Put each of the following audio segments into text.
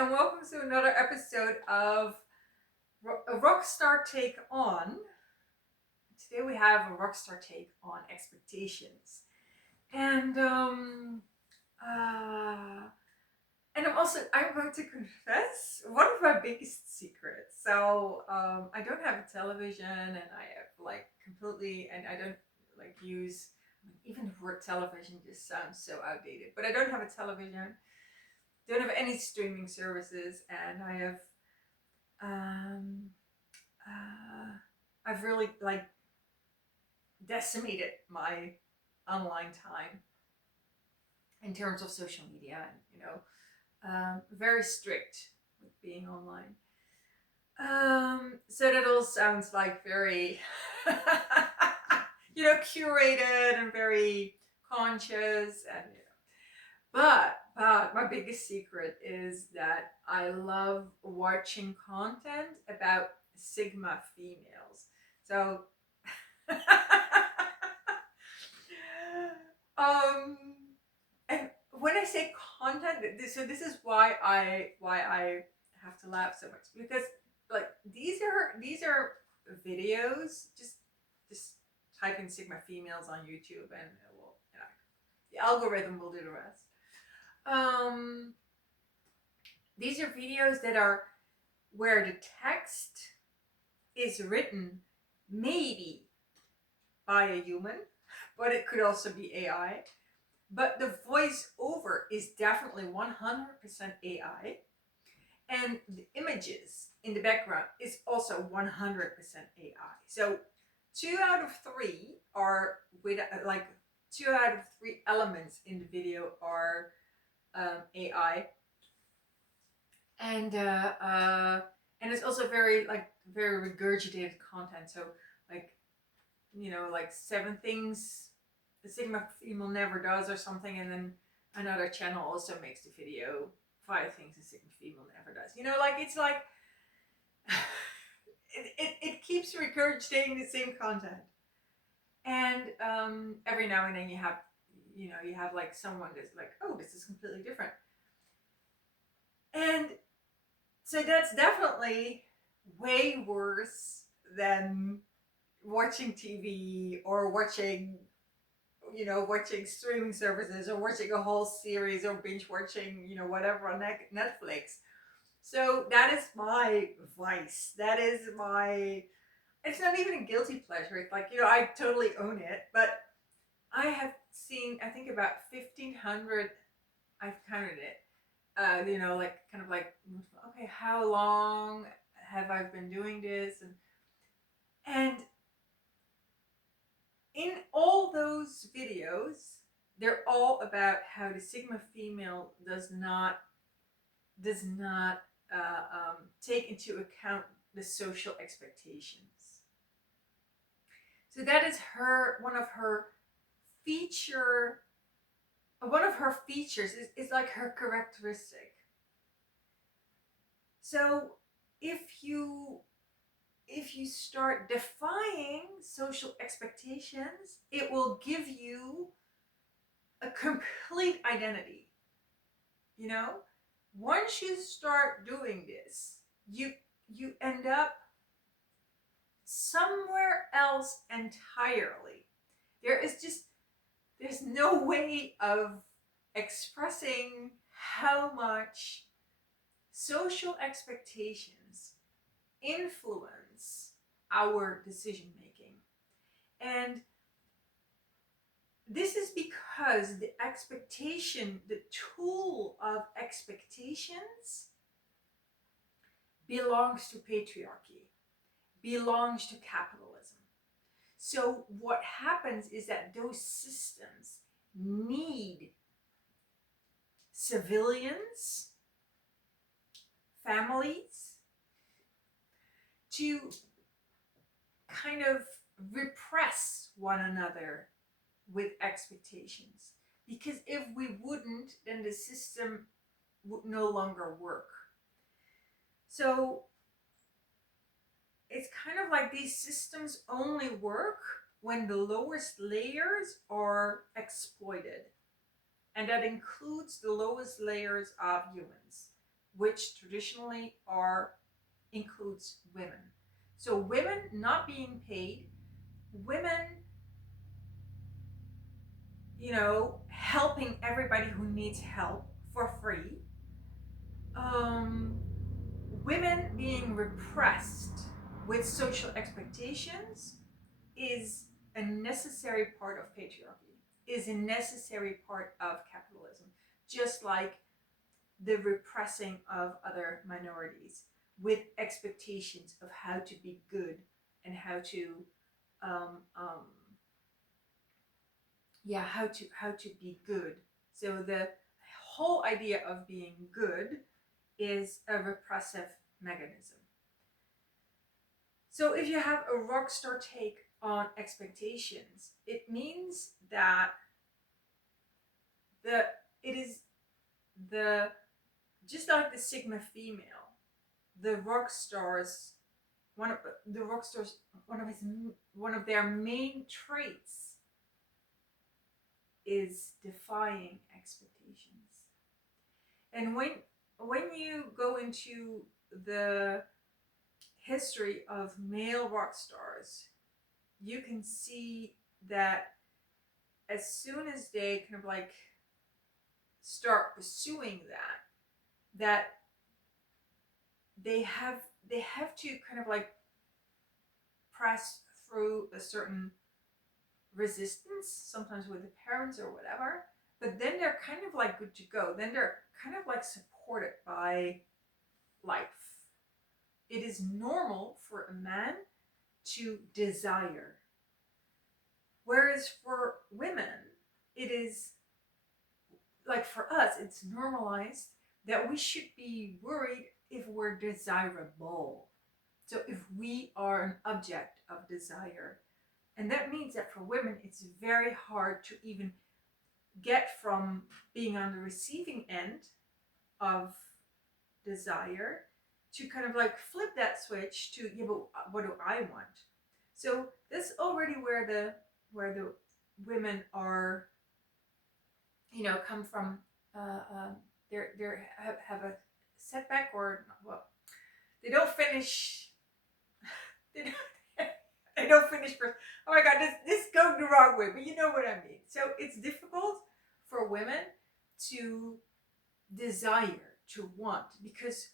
and welcome to another episode of a Rockstar Take On. Today we have a Rockstar Take on expectations, and uh, and I'm going to confess one of my biggest secrets. So I don't have a television, and I have like completely, and I don't like use even the word television just sounds so outdated. But I don't have a television, don't have any streaming services, and um, uh, I've really like decimated my online time in terms of social media, and very strict with being online. So that all sounds like very, curated and very conscious, and but my biggest secret is that I love watching content about Sigma females. So, um, and when I say content, so this is why I have to laugh so much, because like these are videos. Just type in Sigma females on YouTube, and it will, the algorithm will do the rest. Um, these are videos that are where the text is written maybe by a human, but it could also be AI. But the voiceover is definitely 100% AI, and the images in the background is also 100% AI. So 2 out of 3 are with like 2 out of 3 elements in the video are AI, and it's also very regurgitated content. So like like 7 things the Sigma female never does or something, and then another channel also makes the video 5 things the Sigma female never does. Like it's like it keeps regurgitating the same content, and every now and then you have like someone that's like, oh, this is completely different, and so that's definitely way worse than watching TV or watching streaming services or watching a whole series or binge watching, whatever on Netflix. So that is my vice. That is my. It's not even a guilty pleasure. It's like, I totally own it. But I have seen, I think, about 1,500. I've counted it. Like kind of like, okay, how long have I been doing this? And in all those videos, they're all about how the Sigma female does not take into account the social expectations. So that is feature one of her features is like her characteristic. So if you start defying social expectations, it will give you a complete identity. Once you start doing this, you end up somewhere else entirely. There's no way of expressing how much social expectations influence our decision making. And this is because the tool of expectations belongs to patriarchy, belongs to capitalism. So what happens is that those systems need civilians, families, to kind of repress one another with expectations. Because if we wouldn't, then the system would no longer work. So it's kind of like these systems only work when the lowest layers are exploited. And that includes the lowest layers of humans. which traditionally are includes women. So women not being paid, women, helping everybody who needs help for free, um, women being repressed with social expectations is a necessary part of patriarchy, is a necessary part of capitalism, just like the repressing of other minorities with expectations of how to be good and how to um, um, how to be good. So the whole idea of being good is a repressive mechanism. So if you have a rock star take on expectations, it means that the it is the just like the sigma female, the rock stars one of the rock stars one of their main traits is defying expectations. And when you go into the history of male rock stars, you can see that as soon as they kind of like start pursuing that they have to kind of like press through a certain resistance, sometimes with the parents or whatever, but then they're kind of like good to go. Then they're kind of like supported by life. It is normal for a man to desire, whereas for women, it is like for us, it's normalized that we should be worried if we're desirable. So if we are an object of desire. And that means that for women, it's very hard to even get from being on the receiving end of desire to kind of like flip that switch to, yeah, but what do I want? So that's already where the women are, come from. They have a setback, or well, they don't finish. They don't, they don't finish first. Oh my god, this goes the wrong way, but you know what I mean. So it's difficult for women to desire, to want, because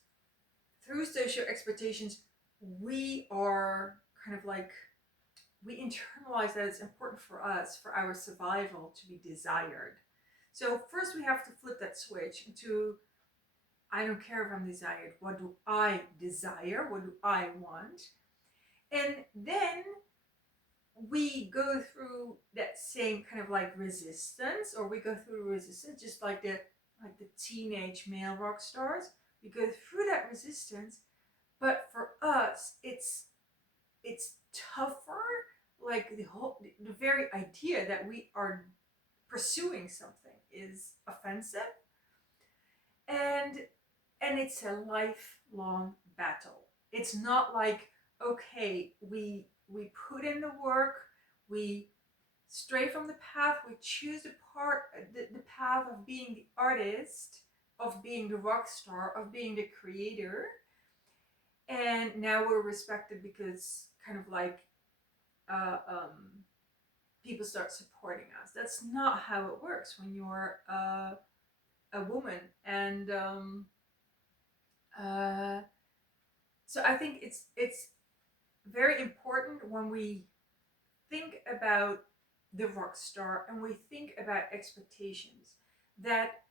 through social expectations, we are kind of like, we internalize that it's important for us, for our survival, to be desired. So first we have to flip that switch into, I don't care if I'm desired. What do I desire? What do I want? And then we go through that same kind of like resistance, or we go through resistance just like the teenage male rock stars. We go through that resistance, but for us, it's tougher. Like the very idea that we are pursuing something is offensive, and it's a lifelong battle. It's not like, okay, we put in the work, we stray from the path, we choose the path of being the artist, of being the rock star, of being the creator, and now we're respected because kind of like uh, um, people start supporting us. That's not how it works when you're a woman. And uh, so I think it's very important when we think about the rock star and we think about expectations, that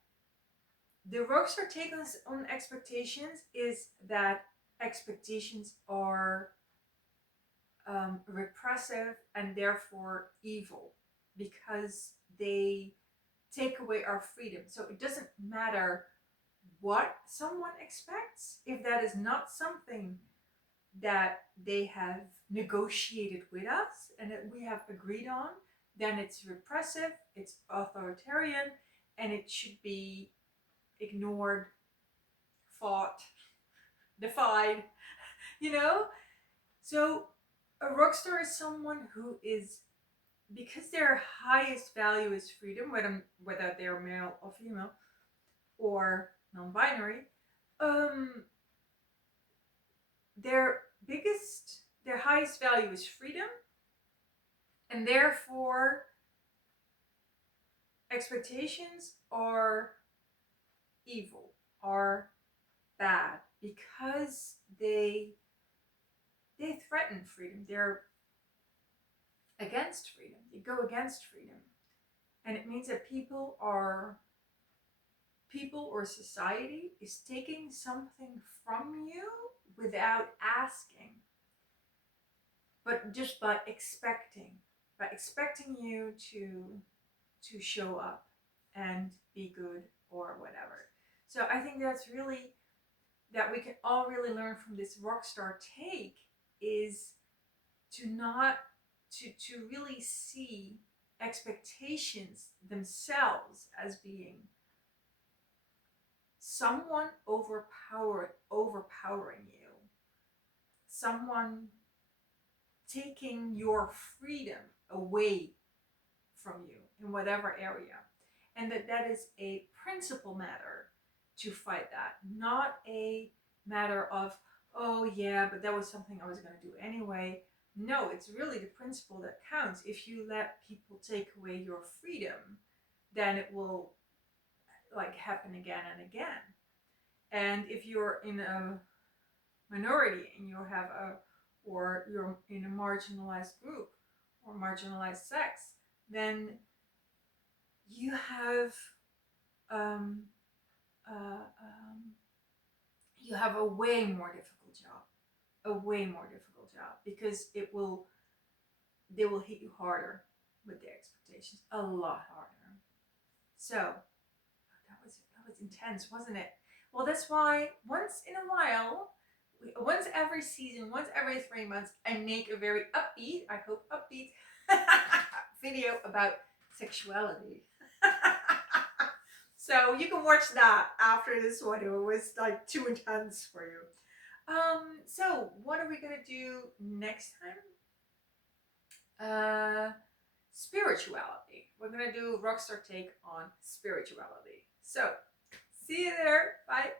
the rock star take on expectations is that expectations are repressive and therefore evil, because they take away our freedom. So it doesn't matter what someone expects if that is not something that they have negotiated with us and that we have agreed on, then it's repressive, it's authoritarian, and it should be ignored, fought, defied, you know? So a rock star is someone who is, because their highest value is freedom, whether they're male or female or non-binary, um, their their highest value is freedom, and therefore expectations are evil, are bad, because they threaten freedom. They're against freedom. They go against freedom. And it means that people or society is taking something from you without asking, but just by expecting you to show up and be good or whatever. So I think that's really that we can all really learn from this rock star take, is to not to really see expectations themselves as being someone overpowering you, someone taking your freedom away from you in whatever area, and that is a principle matter to fight that, not a matter of, oh yeah, but that was something I was going to do anyway. No, it's really the principle that counts. If you let people take away your freedom, then it will like happen again and again. And if you're in a minority and you have a or you're in a marginalized group or marginalized sex, then you have um, uh, um, you have a way more difficult job, because they will hit you harder with the expectations, a lot harder. So that was intense, wasn't it? Well, that's why once in a while, once every season, once every 3 months, I make a very upbeat, I hope upbeat, video about sexuality. So you can watch that after this one. It was like too intense for you. So what are we gonna do next time? Spirituality. We're gonna do rockstar take on spirituality. So see you there. Bye.